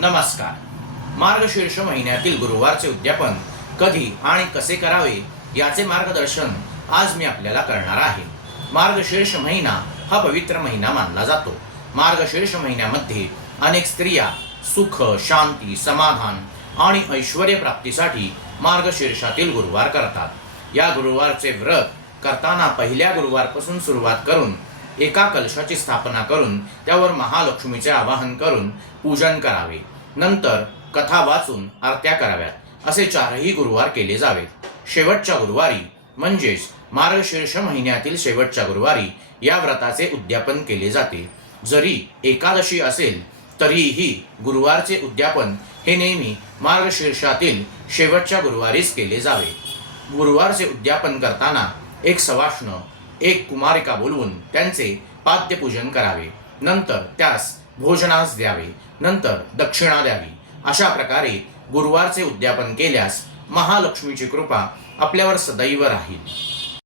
नमस्कार. मार्गशीर्ष महिन्यातील गुरुवारचे उद्यापन कधी आणि कसे करावे याचे मार्गदर्शन आज मी आपल्याला करणार आहे. मार्गशीर्ष महिना हा पवित्र महिना मानला जातो. मार्गशीर्ष महिन्यामध्ये अनेक स्त्रिया सुख, शांती, समाधान आणि ऐश्वर्य प्राप्तीसाठी मार्गशीर्षातील गुरुवार करतात. या गुरुवारचे व्रत करताना पहिल्या गुरुवारपासून सुरुवात करून एका कलशाची स्थापना करून त्यावर महालक्ष्मीचे आवाहन करून पूजन करावे. नंतर कथा वाचून आरत्या कराव्यात. असे 4ही गुरुवार केले जावेत. शेवटच्या गुरुवारी म्हणजेच मार्गशीर्ष महिन्यातील शेवटच्या गुरुवारी या व्रताचे उद्यापन केले जाते. जरी एकादशी असेल तरीही गुरुवारचे उद्यापन हे नेहमी मार्गशीर्षातील शेवटच्या गुरुवारीच केले जावे. गुरुवारचे उद्यापन करताना एक सवाष्ण, एक कुमारिका बोलवून त्यांचे पाद्यपूजन करावे. नंतर त्यास भोजनास द्यावे. नंतर दक्षिणा द्यावी. अशा प्रकारे गुरुवारचे उद्यापन केल्यास महालक्ष्मीची कृपा आपल्यावर सदैव राहील.